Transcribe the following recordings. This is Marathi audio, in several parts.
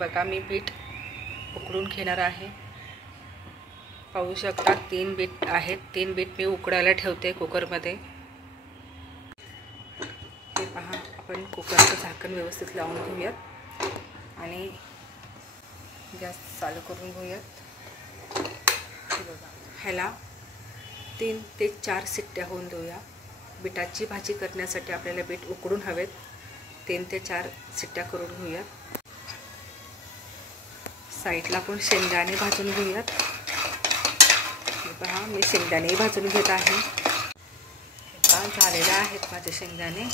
बघा मी बीट उकडून घेणार आहे। पाहू शकता 3 बीट आहेत। 3 बीट मी उकडायला ठेवते कुकरमध्ये। हे पहा, आपण कुकरचं झाकण व्यवस्थित लावून घेऊयात आणि गॅस चालू करून घेऊयात। हे बघा, ह्याला 3 ते 4 शिट्ट्या होऊन देऊया। बीटाची भाजी करण्यासाठी आपल्याला बीट उकडून हवेत। 3 ते 4 शिट्ट्या करून घेऊयात। साईडला आपण शेंगदाणे भाजून घेऊयात। हे पहा, मी शेंगदाणे भाजून घेत आहे। हे पहा, झालेले आहेत माझे शेंगदाणे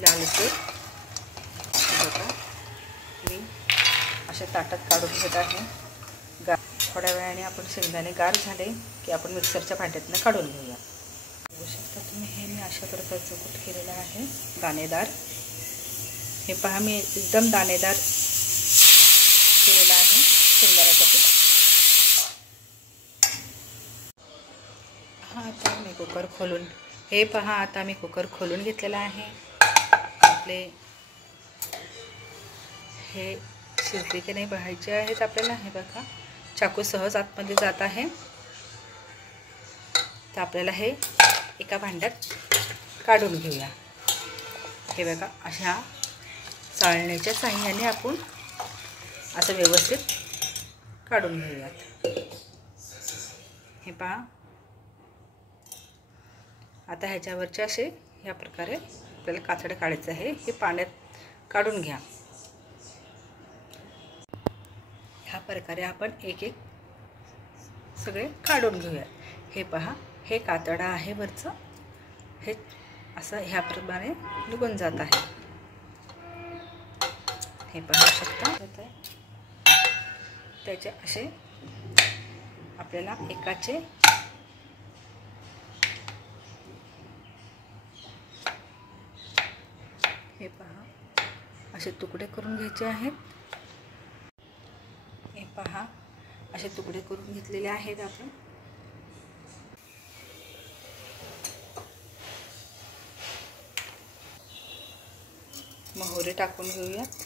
लालसर। हे बघा, मी अशा ताटात काढून घेत आहे। थोड्या वेळाने आपण शेंगदाणे गार झाले की आपण मिक्सरच्या भांड्यातून काढून घेऊया। बघू शकता तुम्ही, हे मी अशा प्रकारचं कूट केलेलं आहे, दाणेदार। हे पहा, मी एकदम दाणेदार केलेलं आहे शेंगदाण्याचं कूट। आता मी कुकर खोलून, हे पहा, आता मी कुकर खोलून घेतलेला आहे। आपले हे शिजले की नाही बघायचे आहेत आपल्याला। हे बघा, चाकू सहज आतमध्ये जात आहे। तर आपल्याला हे एका भांड्यात काढून घेऊया। हे बघा, अशा चाळणीच्या साहाय्याने आपण असं व्यवस्थित काढून घेऊयात। हे पहा, आता ह्याच्यावरचे असे या प्रकारे आपल्याला कातडे काढायचं आहे। हे पाण्यात काढून घ्या। ह्या प्रकारे आपण एक एक सगळे काढून घेऊया। हे पहा, हे कातडा आहे वरचं, हे असं ह्या प्रमाणे निघून जात आहे। हे पाहू शकता, त्याचे असे आपल्याला एकाचे हे पहा असे तुकडे करून घ्यायचे आहेत। हे पहा, असे तुकडे करून घेतलेले आहेत आपण। मोहरी टाकून घेऊयात।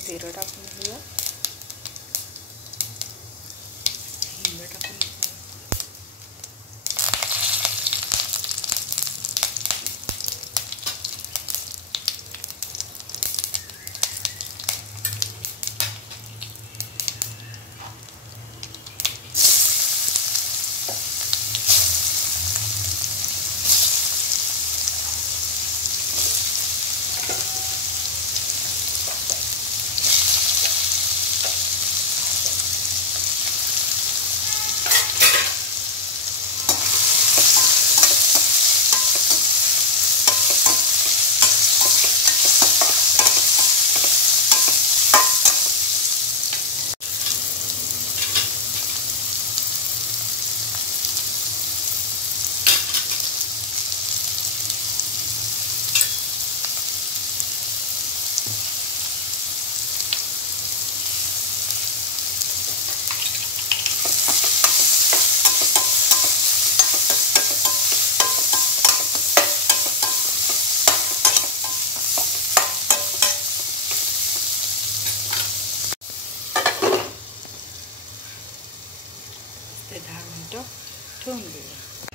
जिरं टाकून घेऊया। हिंग टाकून घेऊया। ते 10 मिनिटं ठेवून देऊया।